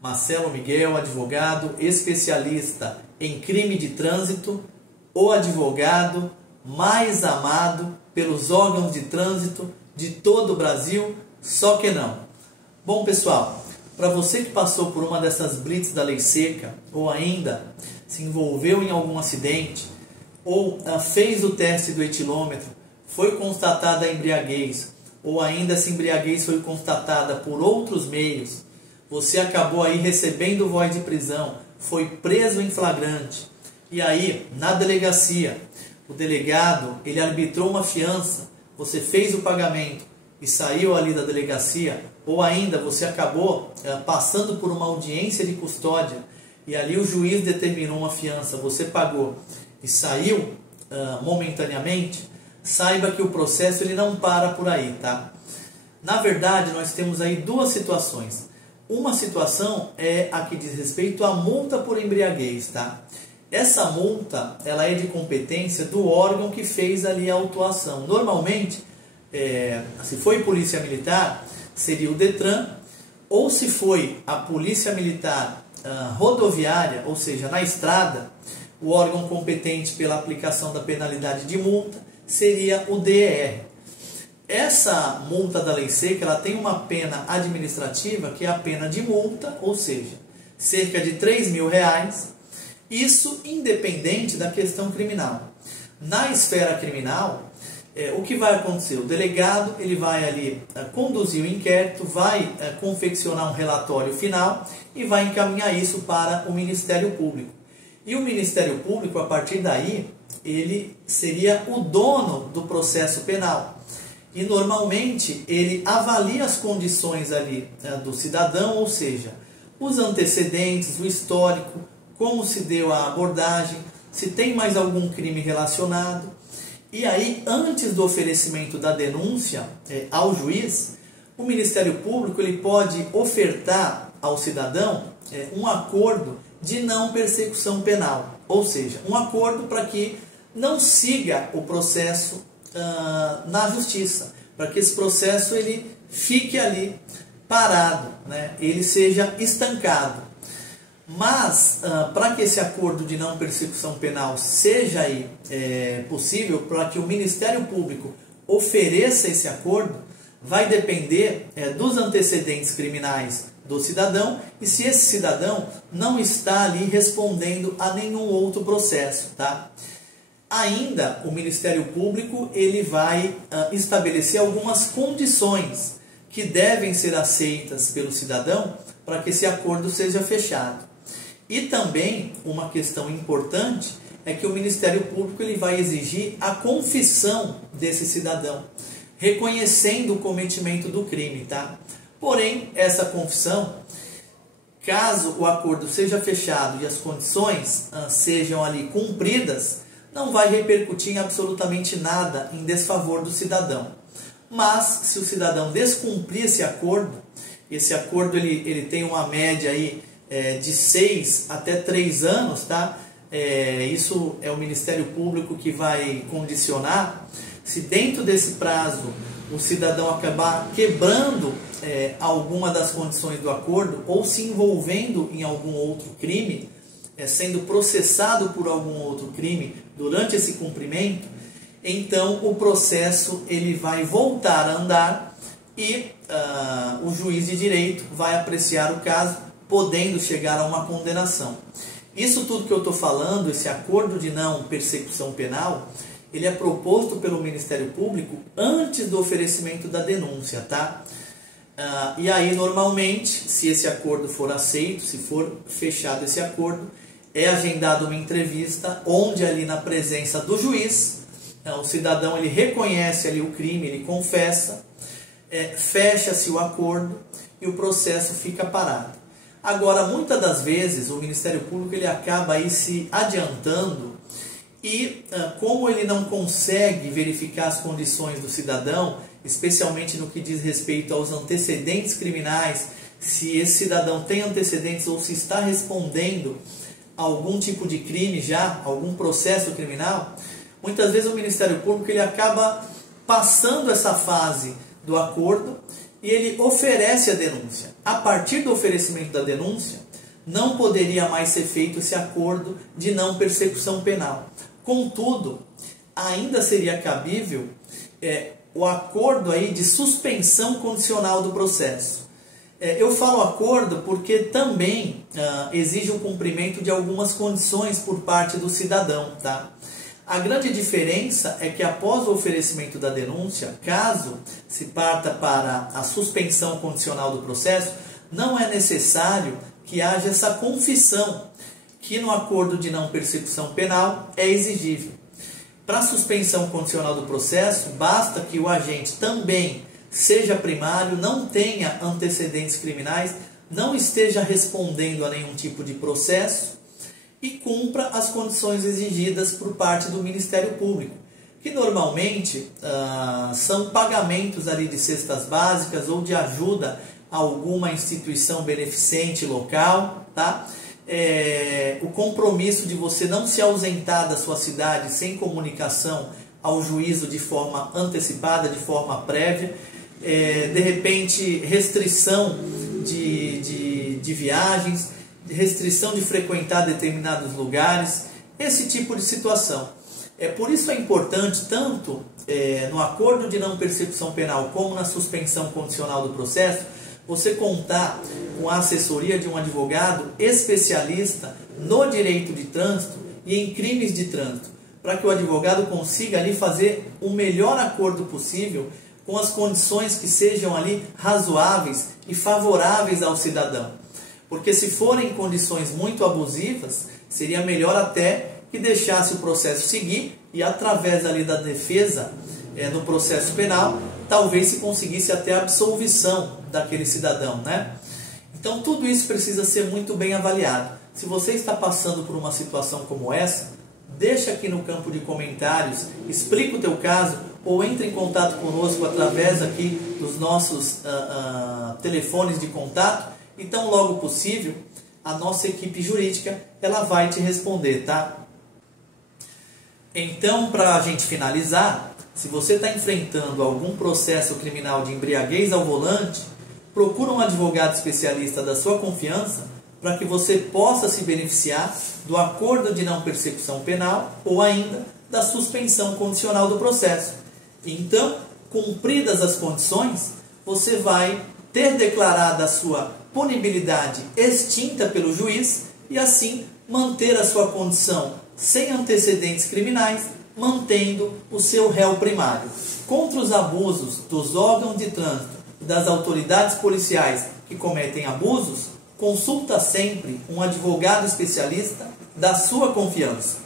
Marcelo Miguel, advogado, especialista em crime de trânsito, o advogado mais amado pelos órgãos de trânsito de todo o Brasil, só que não. Bom, pessoal, para você que passou por uma dessas blitz da lei seca, ou ainda se envolveu em algum acidente, ou fez o teste do etilômetro, foi constatada a embriaguez, ou ainda essa embriaguez foi constatada por outros meios, você acabou aí recebendo voz de prisão, foi preso em flagrante, e aí na delegacia, o delegado, ele arbitrou uma fiança, você fez o pagamento e saiu ali da delegacia, ou ainda você acabou passando por uma audiência de custódia, e ali o juiz determinou uma fiança, você pagou e saiu momentaneamente, saiba que o processo ele não para por aí, tá? Na verdade, nós temos aí duas situações. Uma situação é a que diz respeito à multa por embriaguez, tá? Essa multa, ela é de competência do órgão que fez ali a autuação. Normalmente, se foi polícia militar, seria o Detran, ou se foi a polícia militar rodoviária, ou seja, na estrada, o órgão competente pela aplicação da penalidade de multa seria o DER. Essa multa da lei seca, ela tem uma pena administrativa, que é a pena de multa, ou seja, cerca de R$3.000, isso independente da questão criminal. Na esfera criminal, o que vai acontecer? O delegado ele vai ali conduzir o inquérito, vai confeccionar um relatório final e vai encaminhar isso para o Ministério Público. E o Ministério Público, a partir daí, ele seria o dono do processo penal. E normalmente ele avalia as condições ali do cidadão, ou seja, os antecedentes, o histórico, como se deu a abordagem, se tem mais algum crime relacionado. E aí, antes do oferecimento da denúncia ao juiz, o Ministério Público ele pode ofertar ao cidadão um acordo de não persecução penal, ou seja, um acordo para que não siga o processo na justiça, para que esse processo ele fique ali parado, né? Ele seja estancado. Mas, para que esse acordo de não persecução penal seja aí, possível, para que o Ministério Público ofereça esse acordo, vai depender dos antecedentes criminais do cidadão e se esse cidadão não está ali respondendo a nenhum outro processo, tá? Ainda o Ministério Público ele vai estabelecer algumas condições que devem ser aceitas pelo cidadão para que esse acordo seja fechado. E também uma questão importante é que o Ministério Público ele vai exigir a confissão desse cidadão, reconhecendo o cometimento do crime, tá? Porém, essa confissão, caso o acordo seja fechado e as condições sejam ali cumpridas, não vai repercutir em absolutamente nada em desfavor do cidadão. Mas, se o cidadão descumprir esse acordo ele tem uma média aí, de 6 até 3 anos, tá? Isso é o Ministério Público que vai condicionar. Se dentro desse prazo o cidadão acabar quebrando alguma das condições do acordo ou se envolvendo em algum outro crime, sendo processado por algum outro crime durante esse cumprimento, então o processo ele vai voltar a andar e o juiz de direito vai apreciar o caso, podendo chegar a uma condenação. Isso tudo que eu estou falando, esse acordo de não persecução penal, ele é proposto pelo Ministério Público antes do oferecimento da denúncia, tá? E aí, normalmente, se esse acordo for aceito, se for fechado esse acordo, é agendada uma entrevista onde ali na presença do juiz, o cidadão ele reconhece ali o crime, ele confessa, fecha-se o acordo e o processo fica parado. Agora, muitas das vezes, o Ministério Público ele acaba aí se adiantando e, como ele não consegue verificar as condições do cidadão, especialmente no que diz respeito aos antecedentes criminais, se esse cidadão tem antecedentes ou se está respondendo a algum tipo de crime já, algum processo criminal, muitas vezes o Ministério Público ele acaba passando essa fase do acordo e ele oferece a denúncia. a partir do oferecimento da denúncia, não poderia mais ser feito esse acordo de não persecução penal. Contudo, ainda seria cabível o acordo aí de suspensão condicional do processo. Eu falo acordo porque também exige o cumprimento de algumas condições por parte do cidadão, tá? A grande diferença é que após o oferecimento da denúncia, caso se parta para a suspensão condicional do processo, não é necessário que haja essa confissão, que no acordo de não persecução penal é exigível. Para a suspensão condicional do processo, basta que o agente também seja primário, não tenha antecedentes criminais, não esteja respondendo a nenhum tipo de processo e cumpra as condições exigidas por parte do Ministério Público, que normalmente são pagamentos ali de cestas básicas ou de ajuda a alguma instituição beneficente local, tá? O compromisso de você não se ausentar da sua cidade sem comunicação ao juízo de forma antecipada, de forma prévia, de repente restrição de viagens, restrição de frequentar determinados lugares, esse tipo de situação. Por isso é importante, tanto no acordo de não persecução penal como na suspensão condicional do processo, você contar com a assessoria de um advogado especialista no direito de trânsito e em crimes de trânsito, para que o advogado consiga ali fazer o melhor acordo possível com as condições que sejam ali razoáveis e favoráveis ao cidadão. Porque se forem condições muito abusivas, seria melhor até que deixasse o processo seguir e através ali da defesa no processo penal, talvez se conseguisse até a absolvição daquele cidadão, né? Então tudo isso precisa ser muito bem avaliado. Se você está passando por uma situação como essa, deixa aqui no campo de comentários, explica o teu caso ou entre em contato conosco através aqui dos nossos telefones de contato. Então, logo possível, a nossa equipe jurídica ela vai te responder, tá? Então, para a gente finalizar, se você está enfrentando algum processo criminal de embriaguez ao volante, procura um advogado especialista da sua confiança para que você possa se beneficiar do acordo de não persecução penal ou ainda da suspensão condicional do processo. Então, cumpridas as condições, você vai ter declarado a sua punibilidade extinta pelo juiz e assim manter a sua condição sem antecedentes criminais, mantendo o seu réu primário. Contra os abusos dos órgãos de trânsito e das autoridades policiais que cometem abusos, consulta sempre um advogado especialista da sua confiança.